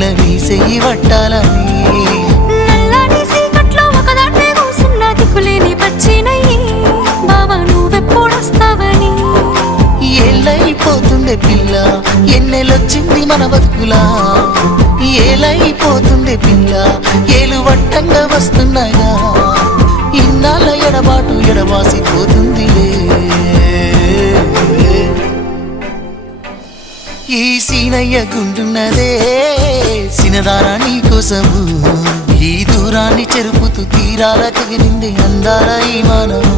పిల్ల నీ చెయ్యి పట్టాలని నల్లని సీకట్లో ఒకదాన్నే కూసున్న దిక్కులేని పచ్చినయ్యి బావా నువ్వెప్పుడొస్తావని ఏళ్ళైపోతుండే పిల్ల ఎన్నెలొచ్చింది మన బతుకులా ఏలైపోతుండే పిల్ల ఏలు వట్టంగా వస్తున్నాయా ఇన్నాళ్ళ ఎడబాటు ఎడవాసిపోతుందిలే ఈ సీనయ్య గుండున్నదే సినదారా నీ కోసము ఈ దూరాన్ని చెరుపుతూ తీరాల కగిలింది అందాల ఈ మానవు